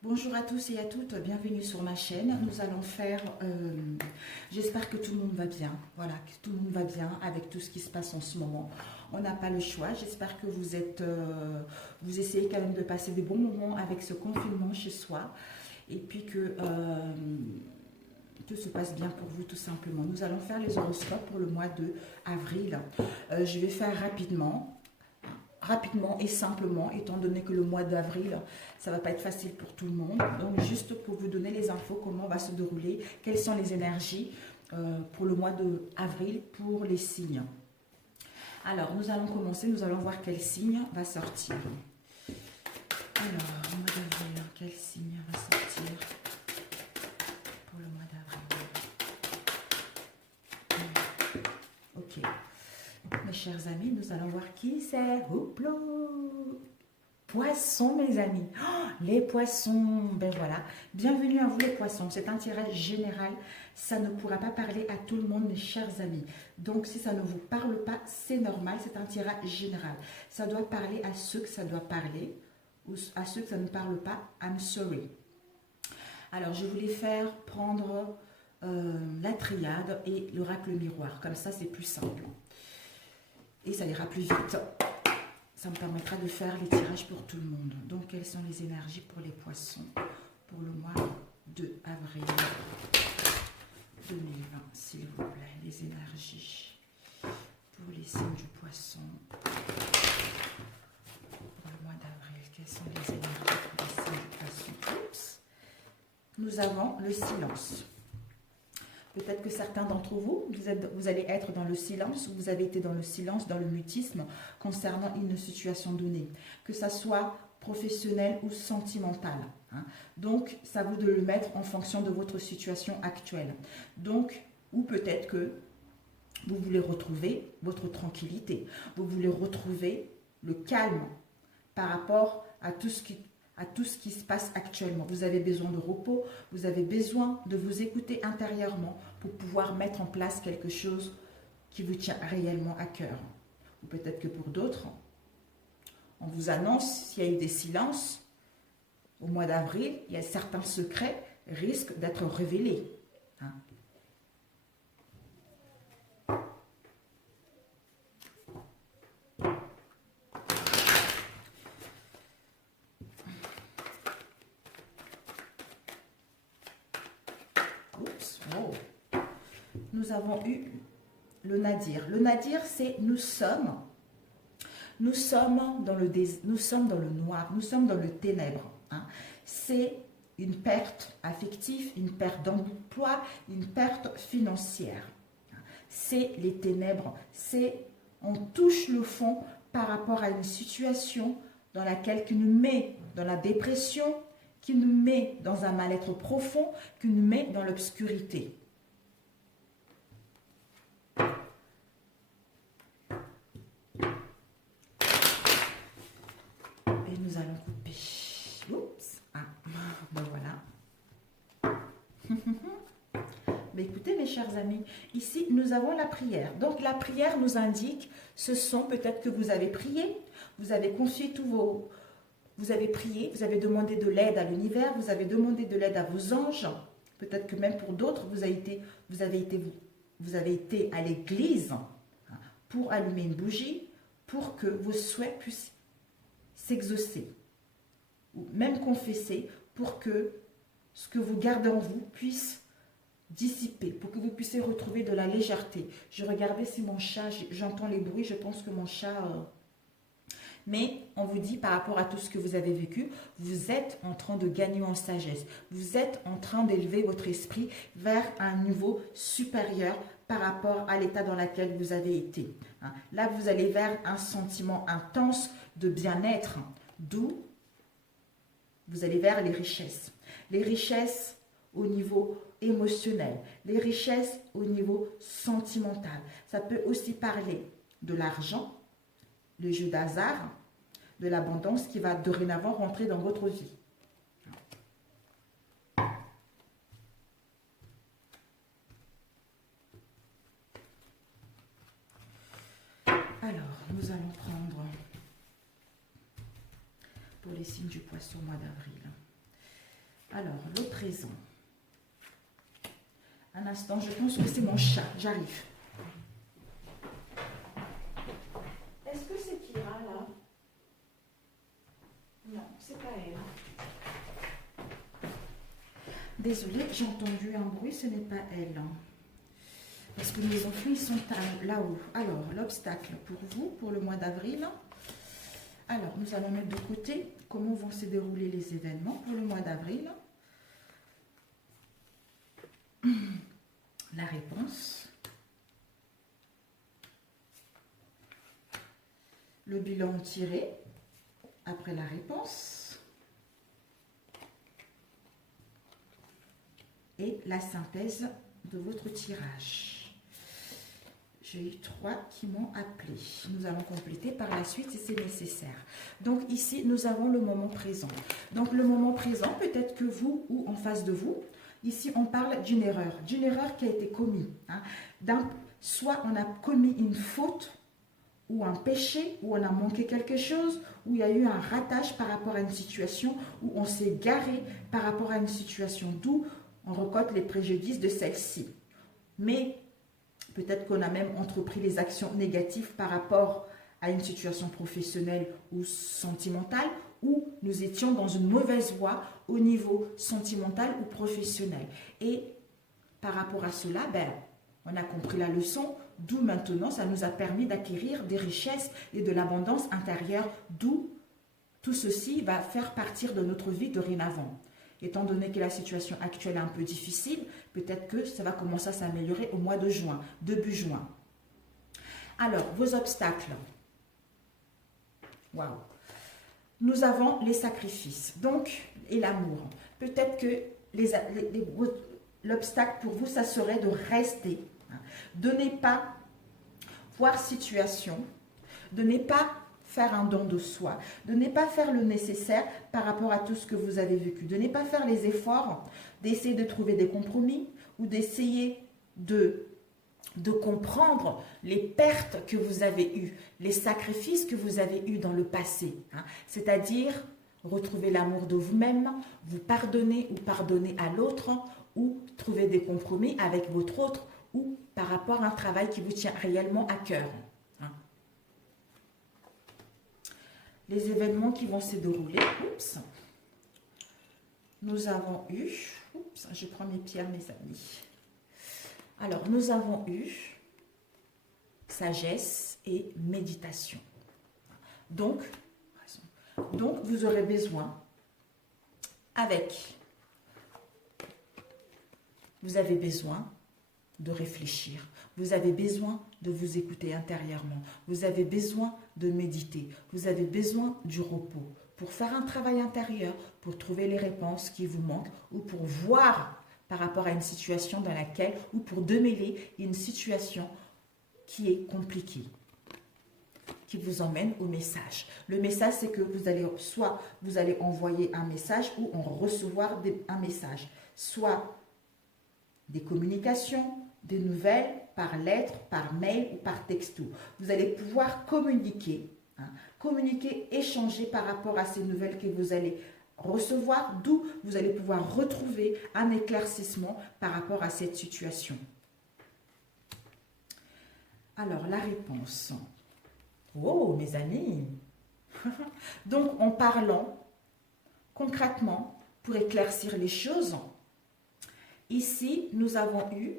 Bonjour à tous et à toutes, bienvenue sur ma chaîne. Nous allons faire, j'espère que tout le monde va bien, voilà, que tout le monde va bien avec tout ce qui se passe en ce moment. On n'a pas le choix, j'espère que vous essayez quand même de passer des bons moments avec ce confinement chez soi et puis que tout se passe bien pour vous tout simplement. Nous allons faire les horoscopes pour le mois de avril. Je vais faire rapidement et simplement, étant donné que le mois d'avril, ça va pas être facile pour tout le monde. Donc, juste pour vous donner les infos, comment va se dérouler, quelles sont les énergies pour le mois d'avril pour les signes. Alors, nous allons commencer, nous allons voir quel signe va sortir. Alors, le mois d'avril, quel signe va sortir pour le mois d'avril? Ok. Mes chers amis, nous allons voir qui c'est. Houplo! Poissons, mes amis. Oh, les poissons. Ben voilà. Bienvenue à vous, les poissons. C'est un tirage général. Ça ne pourra pas parler à tout le monde, mes chers amis. Donc, si ça ne vous parle pas, c'est normal. C'est un tirage général. Ça doit parler à ceux que ça doit parler ou à ceux que ça ne parle pas. I'm sorry. Alors, je voulais faire prendre la triade et l'oracle miroir. Comme ça, c'est plus simple. Et ça ira plus vite. Ça me permettra de faire les tirages pour tout le monde. Donc, quelles sont les énergies pour les poissons pour le mois de avril 2020, s'il vous plaît. Les énergies pour les signes du poisson pour le mois d'avril. Quelles sont les énergies pour les signes du poisson? Oups. Nous avons le silence. Peut-être que certains d'entre vous, vous allez être dans le silence, ou vous avez été dans le silence, dans le mutisme, concernant une situation donnée, que ça soit professionnel ou sentimental. Hein. Donc, ça vous de le mettre en fonction de votre situation actuelle. Donc, ou peut-être que vous voulez retrouver votre tranquillité, vous voulez retrouver le calme par rapport à tout ce qui se passe actuellement. Vous avez besoin de repos, vous avez besoin de vous écouter intérieurement pour pouvoir mettre en place quelque chose qui vous tient réellement à cœur. Ou peut-être que pour d'autres, on vous annonce s'il y a eu des silences au mois d'avril, il y a certains secrets risquent d'être révélés. Hein. Oups, oh. Nous avons eu le nadir. Le nadir, c'est nous sommes dans le noir, nous sommes dans le ténèbre. Hein. C'est une perte affective, une perte d'emploi, une perte financière. C'est les ténèbres, on touche le fond par rapport à une situation dans laquelle qui nous met dans la dépression, qui nous met dans un mal-être profond, qui nous met dans l'obscurité. Nous allons couper. Oups. Ah, ben voilà. Mais écoutez, mes chers amis, ici, nous avons la prière. Donc, la prière nous indique, ce sont peut-être que vous avez prié, vous avez confié tous vos... Vous avez prié, vous avez demandé de l'aide à l'univers, vous avez demandé de l'aide à vos anges. Peut-être que même pour d'autres, vous avez été à l'église pour allumer une bougie, pour que vos souhaits puissent s'exaucer, ou même confesser, pour que ce que vous gardez en vous puisse dissiper, pour que vous puissiez retrouver de la légèreté. Je regardais si mon chat, j'entends les bruits, je pense que mon chat... Mais on vous dit par rapport à tout ce que vous avez vécu, vous êtes en train de gagner en sagesse. Vous êtes en train d'élever votre esprit vers un niveau supérieur par rapport à l'état dans lequel vous avez été. Là, vous allez vers un sentiment intense de bien-être, d'où vous allez vers les richesses. Les richesses au niveau émotionnel, les richesses au niveau sentimental. Ça peut aussi parler de l'argent, le jeu d'hasard, de l'abondance qui va dorénavant rentrer dans votre vie. Alors, nous allons prendre pour les signes du poisson mois d'avril. Alors, le présent. Un instant, je pense que c'est mon chat. J'arrive. Est-ce que c'est Kira, là? Non, c'est pas elle. Désolée, j'ai entendu un bruit, ce n'est pas elle. Parce que les enfants, ils sont là-haut. Alors, l'obstacle pour vous, pour le mois d'avril. Alors, nous allons mettre de côté comment vont se dérouler les événements pour le mois d'avril. La réponse. Le bilan tiré après la réponse. Et la synthèse de votre tirage. J'ai eu 3 qui m'ont appelé. Nous allons compléter par la suite si c'est nécessaire. Donc ici, nous avons le moment présent. Donc le moment présent, peut-être que vous ou en face de vous, ici on parle d'une erreur qui a été commise. Soit on a commis une faute ou un péché, ou on a manqué quelque chose, ou il y a eu un ratage par rapport à une situation, où on s'est garé par rapport à une situation, d'où on recote les préjudices de celle-ci. Mais peut-être qu'on a même entrepris les actions négatives par rapport à une situation professionnelle ou sentimentale, ou nous étions dans une mauvaise voie au niveau sentimental ou professionnel. Et par rapport à cela, on a compris la leçon, d'où maintenant ça nous a permis d'acquérir des richesses et de l'abondance intérieure, d'où tout ceci va faire partir de notre vie dorénavant. Étant donné que la situation actuelle est un peu difficile, peut-être que ça va commencer à s'améliorer au mois de juin, début juin. Alors, vos obstacles. Waouh! Nous avons les sacrifices, donc, et l'amour. Peut-être que l'obstacle pour vous, ça serait de rester, de ne pas voir situation, de ne pas faire un don de soi, de ne pas faire le nécessaire par rapport à tout ce que vous avez vécu, de ne pas faire les efforts d'essayer de trouver des compromis ou d'essayer de comprendre les pertes que vous avez eues, les sacrifices que vous avez eus dans le passé. C'est-à-dire retrouver l'amour de vous-même, vous pardonner ou pardonner à l'autre, ou trouver des compromis avec votre autre, ou par rapport à un travail qui vous tient réellement à cœur. Les événements qui vont se dérouler. Oups. Nous avons eu... Oups, je prends mes pierres, mes amis. Alors, nous avons eu sagesse et méditation. Donc, vous aurez besoin vous avez besoin de réfléchir. Vous avez besoin de vous écouter intérieurement. Vous avez besoin de méditer. Vous avez besoin du repos pour faire un travail intérieur, pour trouver les réponses qui vous manquent ou pour voir par rapport à une situation dans laquelle, ou pour démêler une situation qui est compliquée, qui vous emmène au message. Le message, c'est que vous allez envoyer un message ou en recevoir un message, soit des communications, des nouvelles par lettre, par mail ou par texto. Vous allez pouvoir communiquer, échanger par rapport à ces nouvelles que vous allez recevoir, d'où vous allez pouvoir retrouver un éclaircissement par rapport à cette situation. Alors, la réponse. Oh, mes amis. Donc, en parlant concrètement, pour éclaircir les choses, ici, nous avons eu,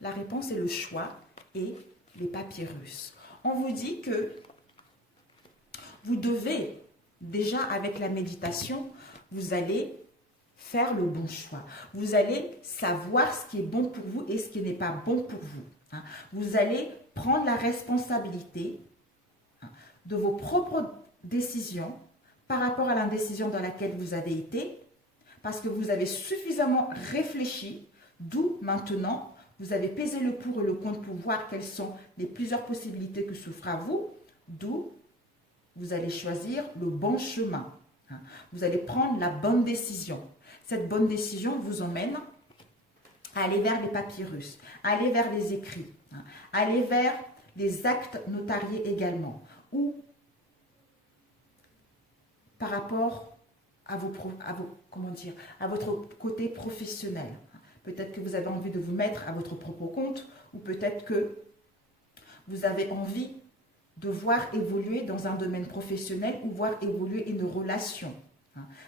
la réponse est le choix et les papyrus. On vous dit que vous devez, déjà avec la méditation, vous allez faire le bon choix. Vous allez savoir ce qui est bon pour vous et ce qui n'est pas bon pour vous. Vous allez prendre la responsabilité de vos propres décisions par rapport à l'indécision dans laquelle vous avez été, parce que vous avez suffisamment réfléchi, d'où maintenant, vous avez pesé le pour et le contre pour voir quelles sont les plusieurs possibilités que s'offrent à vous, d'où vous allez choisir le bon chemin. Vous allez prendre la bonne décision. Cette bonne décision vous emmène à aller vers les papyrus, à aller vers les écrits, à aller vers les actes notariés également, ou par rapport comment dire, à votre côté professionnel. Peut-être que vous avez envie de vous mettre à votre propre compte, ou peut-être que vous avez envie de voir évoluer dans un domaine professionnel ou voir évoluer une relation.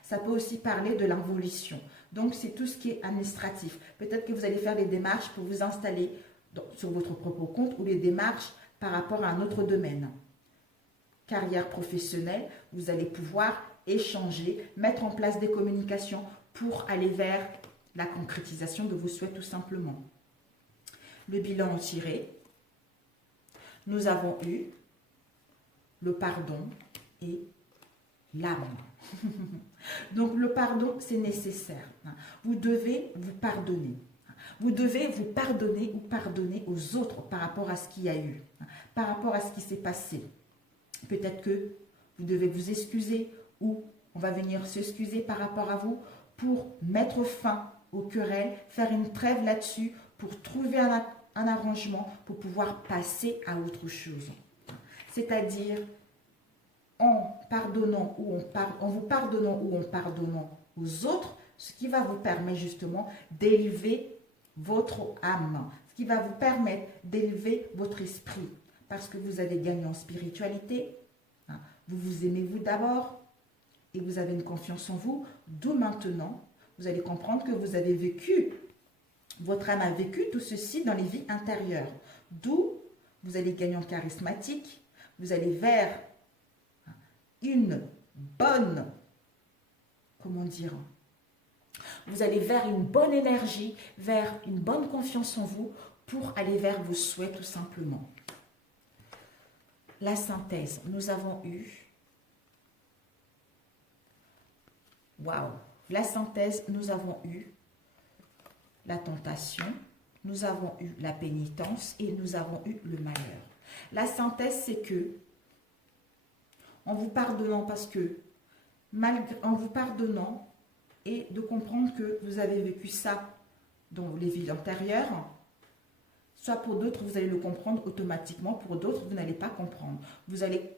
Ça peut aussi parler de l'involution. Donc, c'est tout ce qui est administratif. Peut-être que vous allez faire les démarches pour vous installer sur votre propre compte ou les démarches par rapport à un autre domaine. Carrière professionnelle, vous allez pouvoir échanger, mettre en place des communications pour aller vers la concrétisation de vos souhaits tout simplement. Le bilan tiré, nous avons eu le pardon et l'âme. Donc le pardon, c'est nécessaire. Vous devez vous pardonner. Vous devez vous pardonner ou pardonner aux autres par rapport à ce qu'il y a eu, par rapport à ce qui s'est passé. Peut-être que vous devez vous excuser ou on va venir s'excuser par rapport à vous pour mettre fin aux querelles, faire une trêve là-dessus, pour trouver un arrangement, pour pouvoir passer à autre chose. C'est-à-dire en pardonnant ou en vous pardonnant ou en pardonnant aux autres, ce qui va vous permettre justement d'élever votre âme, ce qui va vous permettre d'élever votre esprit, parce que vous avez gagné en spiritualité, vous vous aimez vous d'abord et vous avez une confiance en vous, d'où maintenant, vous allez comprendre que vous avez vécu, votre âme a vécu tout ceci dans les vies intérieures, d'où vous allez gagner en charismatique, vous allez vers une bonne, comment dire, vous allez vers une bonne énergie, vers une bonne confiance en vous pour aller vers vos souhaits tout simplement. La synthèse, nous avons eu, waouh, la synthèse, nous avons eu la tentation, nous avons eu la pénitence et nous avons eu le malheur. La synthèse, c'est que, en vous pardonnant, parce que, en vous pardonnant, et de comprendre que vous avez vécu ça dans les vies antérieures, soit pour d'autres, vous allez le comprendre automatiquement, pour d'autres, vous n'allez pas comprendre. Vous allez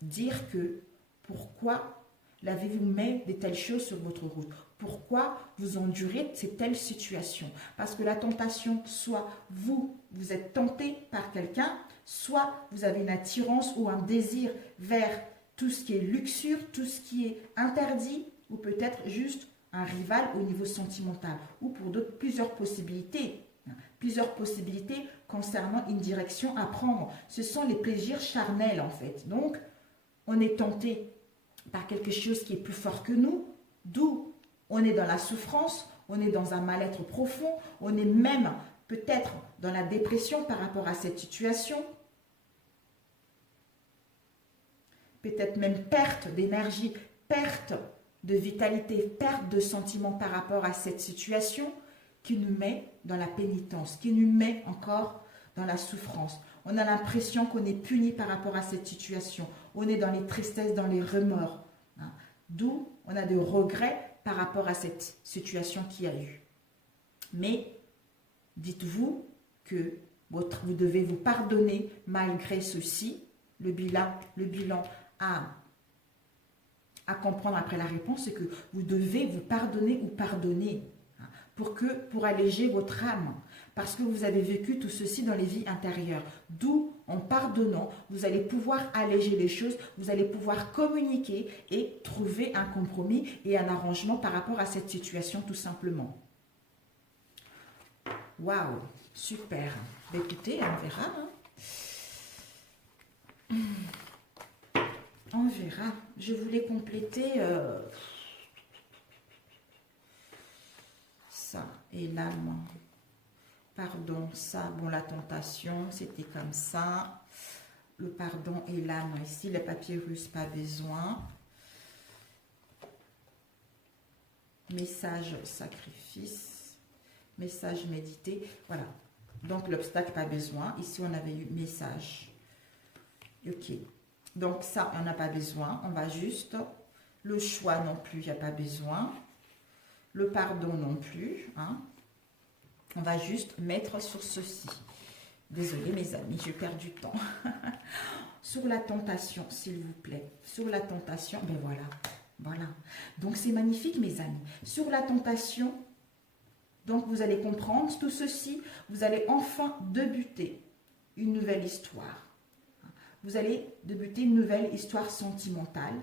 dire que pourquoi la vie vous met de telles choses sur votre route, pourquoi vous endurez ces telles situations. Parce que la tentation, soit vous êtes tenté par quelqu'un, soit vous avez une attirance ou un désir vers tout ce qui est luxure, tout ce qui est interdit, ou peut-être juste un rival au niveau sentimental, ou pour d'autres, plusieurs possibilités concernant une direction à prendre. Ce sont les plaisirs charnels en fait. Donc, on est tenté par quelque chose qui est plus fort que nous, d'où on est dans la souffrance, on est dans un mal-être profond, on est même peut-être dans la dépression par rapport à cette situation. Peut-être même perte d'énergie, perte de vitalité, perte de sentiments par rapport à cette situation qui nous met dans la pénitence, qui nous met encore dans la souffrance. On a l'impression qu'on est puni par rapport à cette situation. On est dans les tristesses, dans les remords. D'où on a des regrets par rapport à cette situation qu'il y a eu. Mais dites-vous que vous devez vous pardonner malgré ceci. Le bilan à comprendre après la réponse, c'est que vous devez vous pardonner ou pardonner pour alléger votre âme, parce que vous avez vécu tout ceci dans les vies intérieures. D'où, en pardonnant, vous allez pouvoir alléger les choses, vous allez pouvoir communiquer et trouver un compromis et un arrangement par rapport à cette situation tout simplement. Waouh, super. Écoutez, on verra. On verra. Je voulais compléter ça et l'âme. Pardon, ça, bon, la tentation, c'était comme ça. Le pardon et l'âme. Ici, le papyrus, pas besoin. Message, sacrifice. Message, médité. Voilà. Donc, l'obstacle, pas besoin. Ici, on avait eu message. Ok. Donc, ça, on n'a pas besoin. On va juste... Le choix non plus, il n'y a pas besoin. Le pardon non plus. On va juste mettre sur ceci. Désolée, mes amis, je perds du temps. Sur la tentation, s'il vous plaît. Sur la tentation, ben voilà. Voilà. Donc, c'est magnifique, mes amis. Sur la tentation, donc, vous allez comprendre tout ceci. Vous allez enfin débuter une nouvelle histoire. Vous allez débuter une nouvelle histoire sentimentale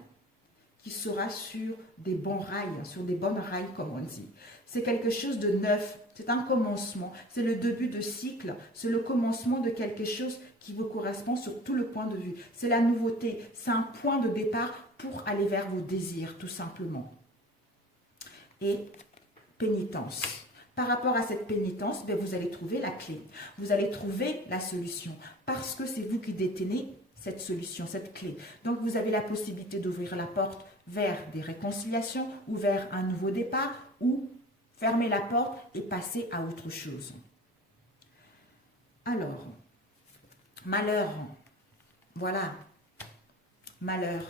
qui sera sur des bons rails, sur des bonnes rails, comme on dit. C'est quelque chose de neuf, c'est un commencement, c'est le début de cycle, c'est le commencement de quelque chose qui vous correspond sur tout le point de vue. C'est la nouveauté, c'est un point de départ pour aller vers vos désirs, tout simplement. Et pénitence. Par rapport à cette pénitence, ben vous allez trouver la clé, vous allez trouver la solution, parce que c'est vous qui détenez cette solution, cette clé. Donc, vous avez la possibilité d'ouvrir la porte vers des réconciliations ou vers un nouveau départ ou fermer la porte et passer à autre chose. Alors, malheur, voilà, malheur,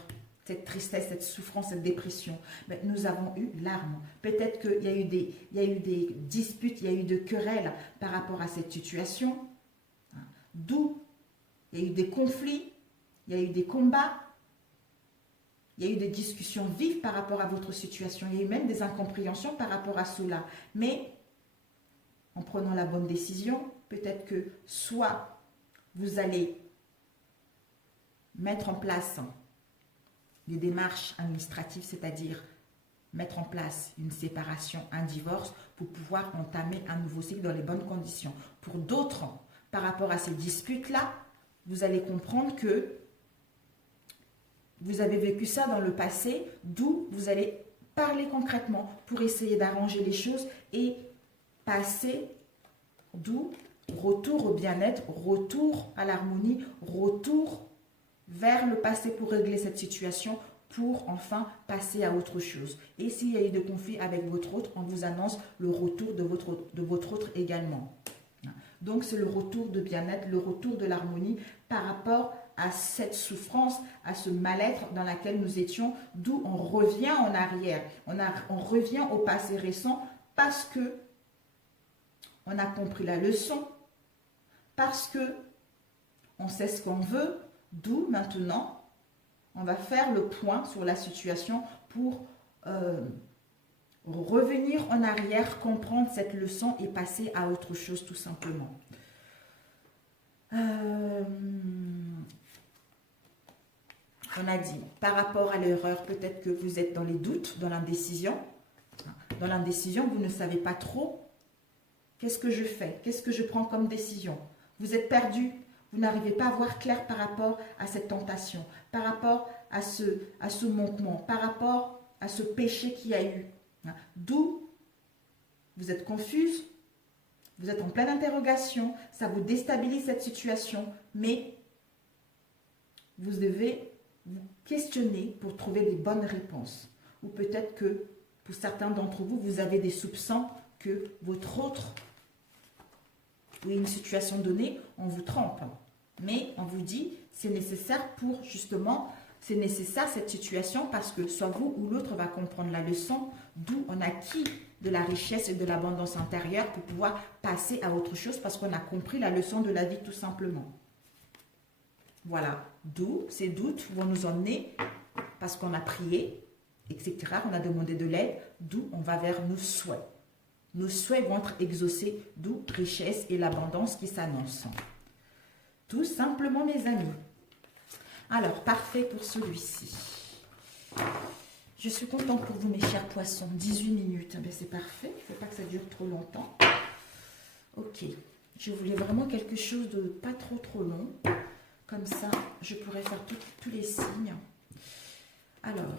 cette tristesse, cette souffrance, cette dépression, ben, nous avons eu l'arme. Peut-être qu'il y a eu des disputes, il y a eu des querelles par rapport à cette situation, d'où il y a eu des conflits, il y a eu des combats, il y a eu des discussions vives par rapport à votre situation. Il y a eu même des incompréhensions par rapport à cela. Mais en prenant la bonne décision, peut-être que soit vous allez mettre en place des démarches administratives, c'est-à-dire mettre en place une séparation, un divorce, pour pouvoir entamer un nouveau cycle dans les bonnes conditions. Pour d'autres, par rapport à ces disputes-là, vous allez comprendre que vous avez vécu ça dans le passé, d'où vous allez parler concrètement pour essayer d'arranger les choses et passer, d'où retour au bien-être, retour à l'harmonie, retour vers le passé pour régler cette situation, pour enfin passer à autre chose. Et s'il y a eu des conflits avec votre autre, on vous annonce le retour de votre autre également. Donc, c'est le retour de bien-être, le retour de l'harmonie par rapport à cette souffrance, à ce mal-être dans lequel nous étions, d'où on revient en arrière. On revient au passé récent parce que on a compris la leçon, parce que on sait ce qu'on veut, d'où maintenant, on va faire le point sur la situation pour revenir en arrière, comprendre cette leçon et passer à autre chose tout simplement. On a dit, par rapport à l'erreur, peut-être que vous êtes dans les doutes, dans l'indécision. Dans l'indécision, vous ne savez pas trop. Qu'est-ce que je fais? Qu'est-ce que je prends comme décision? Vous êtes perdu. Vous n'arrivez pas à voir clair par rapport à cette tentation, par rapport à ce manquement, par rapport à ce péché qu'il y a eu. D'où vous êtes confuse, vous êtes en pleine interrogation, ça vous déstabilise cette situation, mais vous devez vous questionner pour trouver les bonnes réponses. Ou peut-être que pour certains d'entre vous, vous avez des soupçons que votre autre, ou une situation donnée, on vous trompe. Mais on vous dit, c'est nécessaire pour justement, c'est nécessaire cette situation parce que soit vous ou l'autre va comprendre la leçon, d'où on acquis de la richesse et de l'abondance intérieure pour pouvoir passer à autre chose parce qu'on a compris la leçon de la vie tout simplement. Voilà, d'où ces doutes vont nous emmener parce qu'on a prié, etc. On a demandé de l'aide, d'où on va vers nos souhaits. Nos souhaits vont être exaucés, d'où richesse et l'abondance qui s'annoncent. Tout simplement, mes amis. Alors, parfait pour celui-ci. Je suis contente pour vous, mes chers poissons. 18 minutes, ben, c'est parfait. Il ne faut pas que ça dure trop longtemps. Ok. Je voulais vraiment quelque chose de pas trop long. Comme ça, je pourrais faire tous les signes. Alors,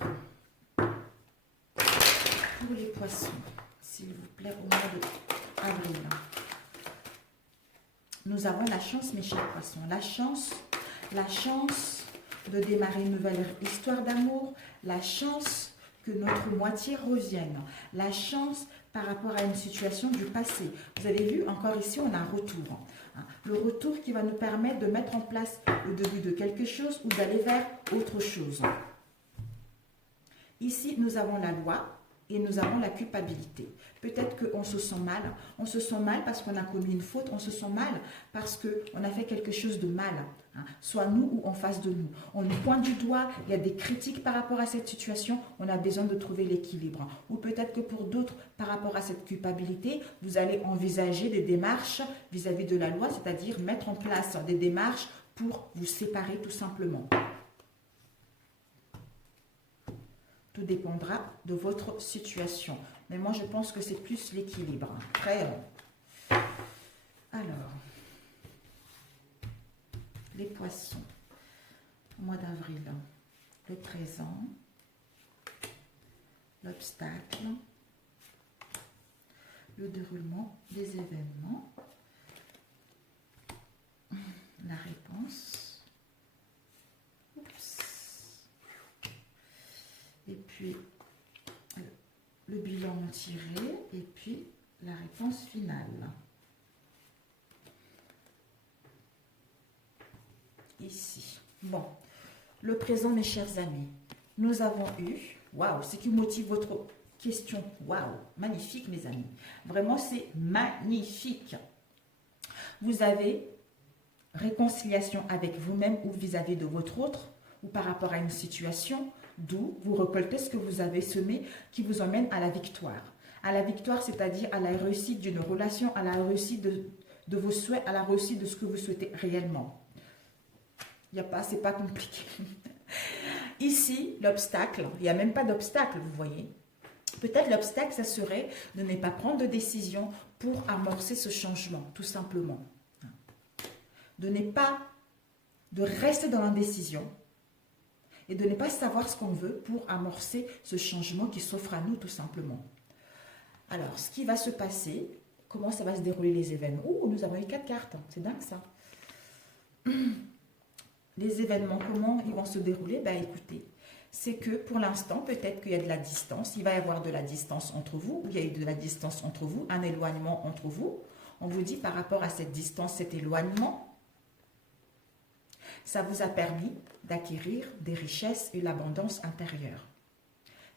pour les poissons, s'il vous plaît, au mois d'avril. Nous avons la chance, mes chers poissons. La chance de démarrer une nouvelle histoire d'amour. La chance que notre moitié revienne. La chance par rapport à une situation du passé. Vous avez vu, encore ici, on a un retour. Le retour qui va nous permettre de mettre en place le début de quelque chose ou d'aller vers autre chose. Ici, nous avons la loi. et nous avons la culpabilité. Peut-être qu'on se sent mal. On se sent mal parce qu'on a commis une faute. On se sent mal parce qu'on a fait quelque chose de mal. Hein, soit nous ou en face de nous. On nous pointe du doigt, il y a des critiques par rapport à cette situation. On a besoin de trouver l'équilibre. Ou peut-être que pour d'autres, par rapport à cette culpabilité, vous allez envisager des démarches vis-à-vis de la loi, c'est-à-dire mettre en place des démarches pour vous séparer tout simplement. Tout dépendra de votre situation. Mais moi, je pense que c'est plus l'équilibre. Après, alors, les poissons, au mois d'avril, le présent, l'obstacle, le déroulement des événements, la réponse, et puis le bilan tiré, et puis la réponse finale. Ici. Bon, le présent, mes chers amis, nous avons eu, waouh, ce qui motive votre question, waouh, magnifique mes amis, vraiment c'est magnifique. Vous avez réconciliation avec vous-même ou vis-à-vis de votre autre, ou par rapport à une situation, d'où vous récoltez ce que vous avez semé qui vous emmène à la victoire. À la victoire, c'est-à-dire à la réussite d'une relation, à la réussite de vos souhaits, à la réussite de ce que vous souhaitez réellement. Il n'y a pas, c'est pas compliqué. Ici, l'obstacle, il n'y a même pas d'obstacle, vous voyez. Peut-être l'obstacle, ça serait de ne pas prendre de décision pour amorcer ce changement, tout simplement. De rester dans l'indécision et de ne pas savoir ce qu'on veut pour amorcer ce changement qui s'offre à nous, tout simplement. Alors, ce qui va se passer, comment ça va se dérouler les événements? Oh, nous avons eu 4 cartes, c'est dingue ça. Les événements, comment ils vont se dérouler? Ben écoutez, c'est que pour l'instant, peut-être qu'il y a de la distance, il va y avoir de la distance entre vous, ou il y a eu de la distance entre vous, un éloignement entre vous. On vous dit par rapport à cette distance, cet éloignement, ça vous a permis d'acquérir des richesses et l'abondance intérieure.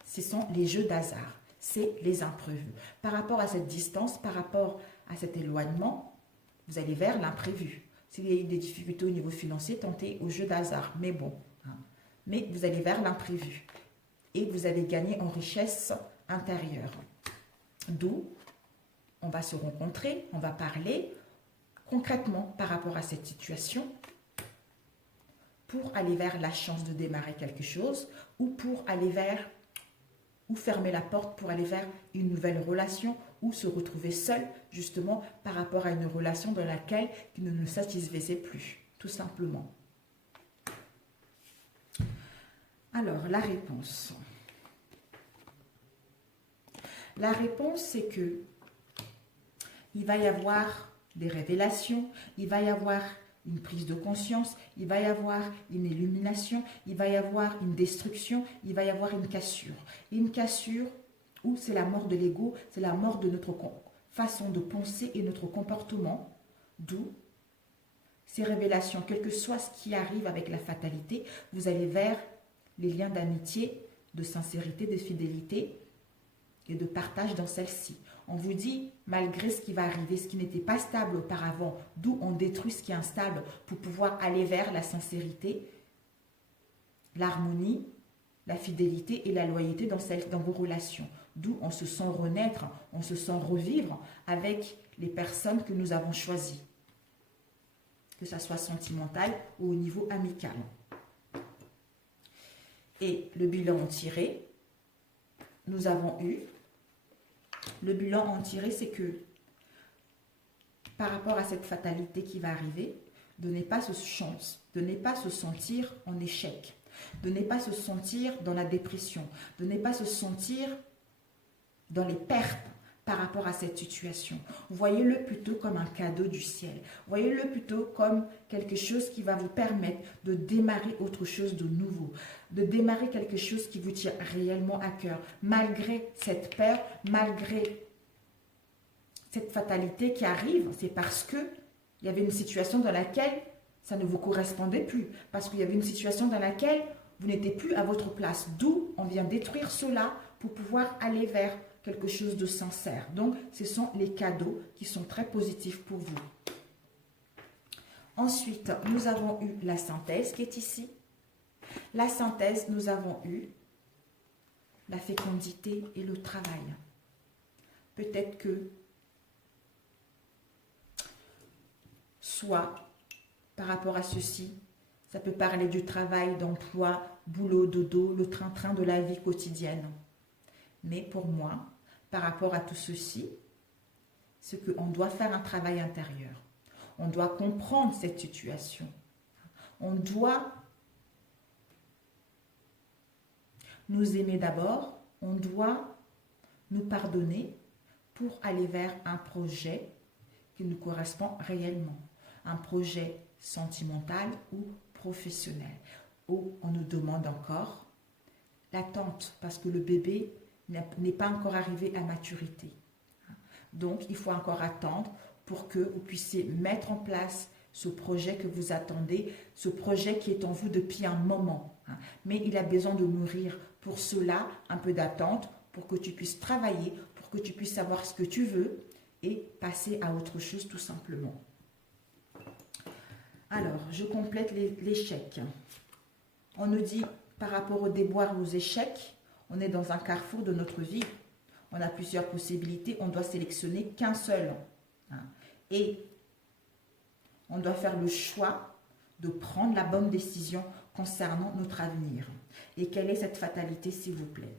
Ce sont les jeux d'hasard, c'est les imprévus. Par rapport à cette distance, par rapport à cet éloignement, vous allez vers l'imprévu. S'il y a eu des difficultés au niveau financier, tentez au jeu d'hasard. Mais bon, mais vous allez vers l'imprévu. Et vous allez gagner en richesse intérieure. D'où on va se rencontrer, on va parler concrètement par rapport à cette situation pour aller vers la chance de démarrer quelque chose ou pour aller vers, ou fermer la porte pour aller vers une nouvelle relation ou se retrouver seul justement par rapport à une relation dans laquelle il ne nous satisfaisait plus, tout simplement. Alors, la réponse. La réponse, c'est que il va y avoir des révélations, il va y avoir une prise de conscience, il va y avoir une illumination, il va y avoir une destruction, il va y avoir une cassure. Une cassure où c'est la mort de l'ego, c'est la mort de notre façon de penser et notre comportement, d'où ces révélations, quel que soit ce qui arrive avec la fatalité, vous allez vers les liens d'amitié, de sincérité, de fidélité et de partage dans celle-ci. On vous dit, malgré ce qui va arriver, ce qui n'était pas stable auparavant, d'où on détruit ce qui est instable pour pouvoir aller vers la sincérité, l'harmonie, la fidélité et la loyauté dans vos relations. D'où on se sent renaître, on se sent revivre avec les personnes que nous avons choisies. Que ça soit sentimental ou au niveau amical. Et le bilan tiré, nous avons eu, le bilan en tiré, c'est que par rapport à cette fatalité qui va arriver, de ne pas se sentir en échec, de ne pas se sentir dans la dépression, de ne pas se sentir dans les pertes par rapport à cette situation. Voyez-le plutôt comme un cadeau du ciel. Voyez-le plutôt comme quelque chose qui va vous permettre de démarrer autre chose de nouveau, de démarrer quelque chose qui vous tient réellement à cœur, malgré cette peur, malgré cette fatalité qui arrive. C'est parce que il y avait une situation dans laquelle ça ne vous correspondait plus, parce qu'il y avait une situation dans laquelle vous n'étiez plus à votre place, d'où on vient détruire cela pour pouvoir aller vers quelque chose de sincère. Donc, ce sont les cadeaux qui sont très positifs pour vous. Ensuite, nous avons eu la synthèse qui est ici. La synthèse, nous avons eu la fécondité et le travail. Peut-être que soit par rapport à ceci, ça peut parler du travail, d'emploi, boulot, dodo, le train-train de la vie quotidienne. Mais pour moi, par rapport à tout ceci, c'est qu'on doit faire un travail intérieur. On doit comprendre cette situation. On doit nous aimer d'abord. On doit nous pardonner pour aller vers un projet qui nous correspond réellement. Un projet sentimental ou professionnel. Où on nous demande encore l'attente parce que le bébé n'est pas encore arrivé à maturité. Donc, il faut encore attendre pour que vous puissiez mettre en place ce projet que vous attendez, ce projet qui est en vous depuis un moment. Mais il a besoin de mûrir. Pour cela, un peu d'attente pour que tu puisses travailler, pour que tu puisses savoir ce que tu veux et passer à autre chose tout simplement. Alors, je complète l'échec. On nous dit, par rapport aux déboires, aux échecs, on est dans un carrefour de notre vie. On a plusieurs possibilités, on doit sélectionner qu'un seul. Et on doit faire le choix de prendre la bonne décision concernant notre avenir. Et quelle est cette fatalité, s'il vous plaît?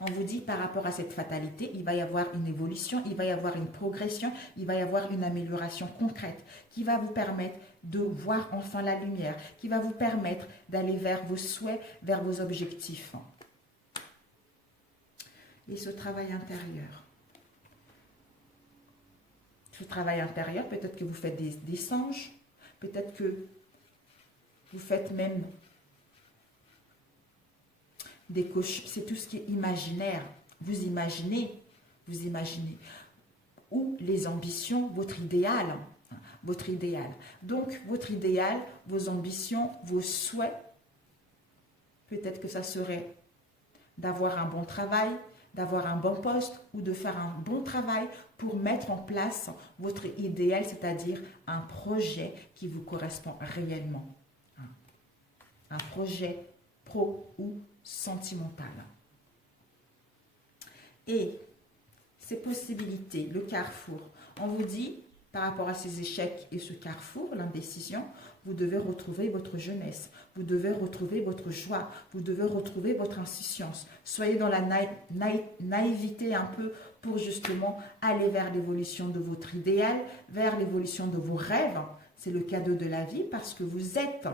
On vous dit par rapport à cette fatalité, il va y avoir une évolution, il va y avoir une progression, il va y avoir une amélioration concrète qui va vous permettre de voir enfin la lumière, qui va vous permettre d'aller vers vos souhaits, vers vos objectifs. Et ce travail intérieur. Ce travail intérieur, peut-être que vous faites des songes, peut-être que vous faites même des coches, c'est tout ce qui est imaginaire. Vous imaginez. Ou les ambitions, votre idéal. Donc, votre idéal, vos ambitions, vos souhaits, peut-être que ça serait d'avoir un bon travail, d'avoir un bon poste ou de faire un bon travail pour mettre en place votre idéal, c'est-à-dire un projet qui vous correspond réellement. Un projet pro ou sentimental. Et ces possibilités, le carrefour, on vous dit, par rapport à ces échecs et ce carrefour, l'indécision, vous devez retrouver votre jeunesse, vous devez retrouver votre joie, vous devez retrouver votre insouciance. Soyez dans la naïveté un peu pour justement aller vers l'évolution de votre idéal, vers l'évolution de vos rêves. C'est le cadeau de la vie parce que vous êtes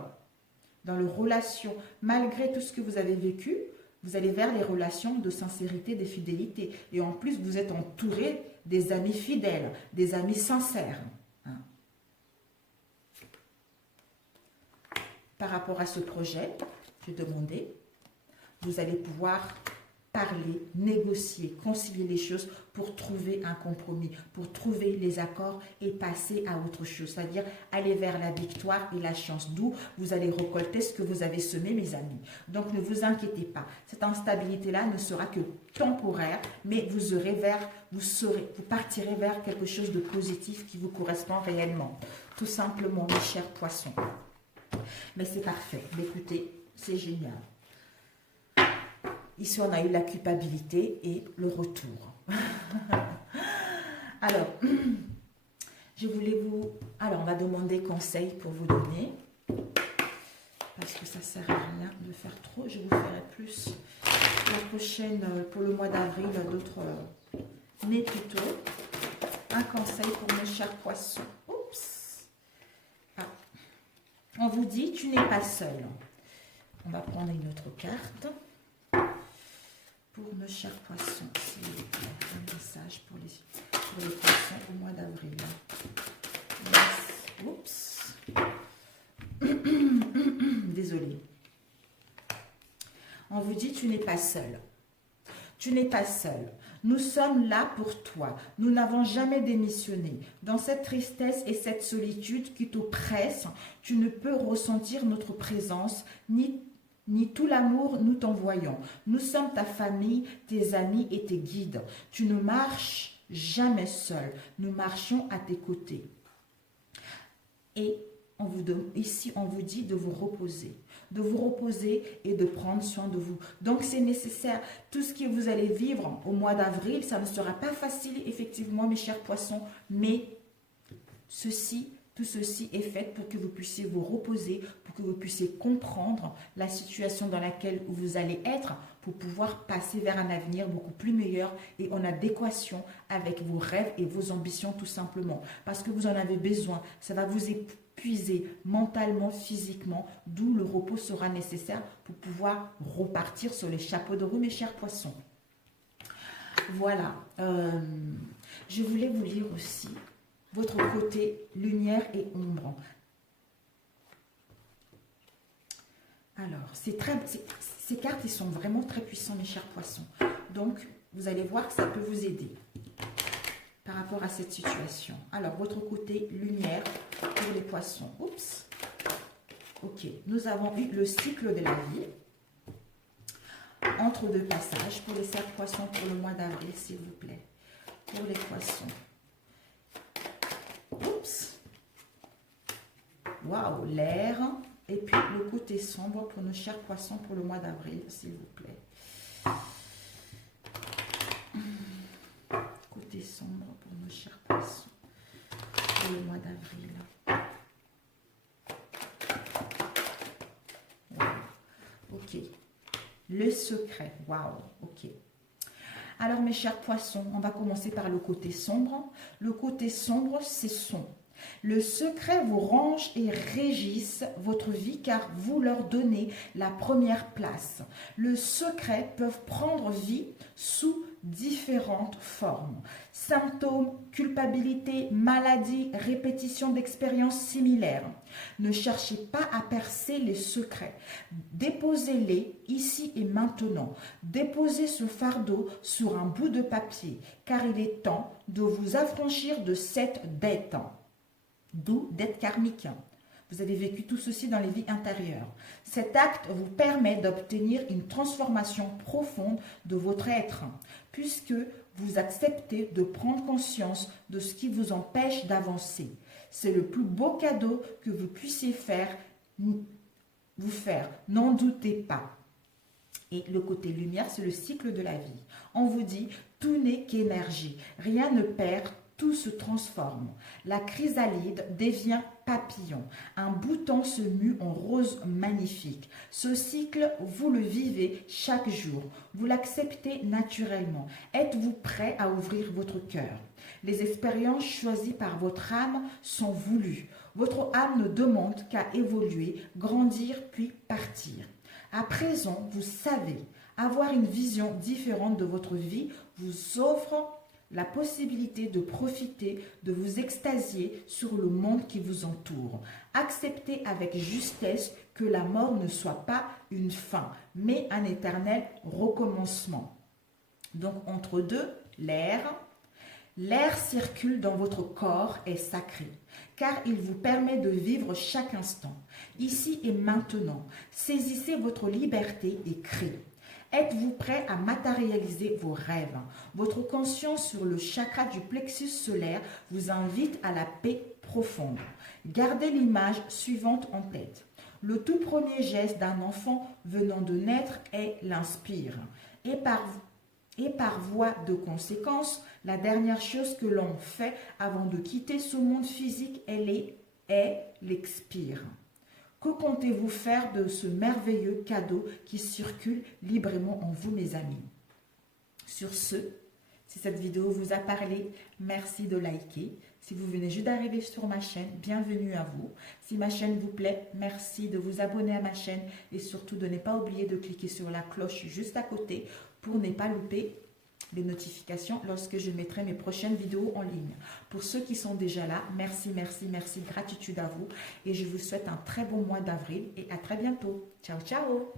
dans les relations, malgré tout ce que vous avez vécu, vous allez vers les relations de sincérité, de fidélité. Et en plus, vous êtes entouré des amis fidèles, des amis sincères. Par rapport à ce projet, j'ai demandé, vous allez pouvoir parler, négocier, concilier les choses pour trouver un compromis, pour trouver les accords et passer à autre chose, c'est-à-dire aller vers la victoire et la chance, d'où vous allez récolter ce que vous avez semé, mes amis. Donc, ne vous inquiétez pas, cette instabilité-là ne sera que temporaire, mais vous partirez vers quelque chose de positif qui vous correspond réellement, tout simplement, mes chers poissons. Mais c'est parfait, écoutez, c'est génial. Ici, on a eu la culpabilité et le retour. Alors, je voulais vous... Alors, on va demander conseil pour vous donner. Parce que ça ne sert à rien de faire trop. Je vous ferai plus la prochaine, pour le mois d'avril, d'autres... mais plutôt un conseil pour mes chers poissons. Oups. Ah. On vous dit, tu n'es pas seul. On va prendre une autre carte. Pour nos chers poissons, s'il vous plaît, un message pour les poissons au mois d'avril. Oups. Désolée. On vous dit, tu n'es pas seul. Tu n'es pas seul. Nous sommes là pour toi. Nous n'avons jamais démissionné. Dans cette tristesse et cette solitude qui t'oppressent, tu ne peux ressentir notre présence ni ni tout l'amour nous t'envoyons. Nous sommes ta famille, tes amis et tes guides. Tu ne marches jamais seul. Nous marchions à tes côtés. Et ici, on vous dit de vous reposer. De vous reposer et de prendre soin de vous. Donc, c'est nécessaire. Tout ce que vous allez vivre au mois d'avril, ça ne sera pas facile, effectivement, mes chers poissons, mais tout ceci est fait pour que vous puissiez vous reposer, pour que vous puissiez comprendre la situation dans laquelle vous allez être, pour pouvoir passer vers un avenir beaucoup plus meilleur et en adéquation avec vos rêves et vos ambitions tout simplement. Parce que vous en avez besoin, ça va vous épuiser mentalement, physiquement, d'où le repos sera nécessaire pour pouvoir repartir sur les chapeaux de roue, mes chers poissons. Voilà, je voulais vous lire aussi votre côté lumière et ombre. Alors, ces cartes, ils sont vraiment très puissants, mes chers poissons. Donc, vous allez voir que ça peut vous aider par rapport à cette situation. Alors, votre côté lumière pour les poissons. Oups. Ok, nous avons eu le cycle de la vie. Entre deux passages pour les cerfs poissons pour le mois d'avril, s'il vous plaît. Pour les poissons. Oups. Waouh, l'air. Et puis le côté sombre pour nos chers poissons pour le mois d'avril, s'il vous plaît. Côté sombre pour nos chers poissons pour le mois d'avril. Wow. Ok. Le secret. Waouh. Ok. Alors mes chers poissons, on va commencer par le côté sombre. Le côté sombre, c'est son. Le secret vous range et régisse votre vie car vous leur donnez la première place. Le secret peut prendre vie sous différentes formes. Symptômes, culpabilité, maladie, répétition d'expériences similaires. Ne cherchez pas à percer les secrets. Déposez-les ici et maintenant. Déposez ce fardeau sur un bout de papier car il est temps de vous affranchir de cette dette. D'où dette karmique. Vous avez vécu tout ceci dans les vies intérieures. Cet acte vous permet d'obtenir une transformation profonde de votre être, puisque vous acceptez de prendre conscience de ce qui vous empêche d'avancer. C'est le plus beau cadeau que vous puissiez vous faire, n'en doutez pas. Et le côté lumière, c'est le cycle de la vie. On vous dit, tout n'est qu'énergie, rien ne perd, tout se transforme. La chrysalide devient papillon. Un bouton se mue en rose magnifique. Ce cycle, vous le vivez chaque jour. Vous l'acceptez naturellement. Êtes-vous prêt à ouvrir votre cœur? Les expériences choisies par votre âme sont voulues. Votre âme ne demande qu'à évoluer, grandir puis partir. À présent, vous savez, avoir une vision différente de votre vie vous offre la possibilité de profiter, de vous extasier sur le monde qui vous entoure. Acceptez avec justesse que la mort ne soit pas une fin, mais un éternel recommencement. Donc, entre deux, l'air. L'air circule dans votre corps est sacré, car il vous permet de vivre chaque instant, ici et maintenant. Saisissez votre liberté et créez. Êtes-vous prêt à matérialiser vos rêves? Votre conscience sur le chakra du plexus solaire vous invite à la paix profonde. Gardez l'image suivante en tête. Le tout premier geste d'un enfant venant de naître est l'inspire. Et par voie de conséquence, la dernière chose que l'on fait avant de quitter ce monde physique est l'expire. Que comptez-vous faire de ce merveilleux cadeau qui circule librement en vous, mes amis? Sur ce, si cette vidéo vous a parlé, merci de liker. Si vous venez juste d'arriver sur ma chaîne, bienvenue à vous. Si ma chaîne vous plaît, merci de vous abonner à ma chaîne et surtout de ne pas oublier de cliquer sur la cloche juste à côté pour ne pas louper les notifications lorsque je mettrai mes prochaines vidéos en ligne. Pour ceux qui sont déjà là, merci, merci, merci, gratitude à vous et je vous souhaite un très bon mois d'avril et à très bientôt. Ciao, ciao!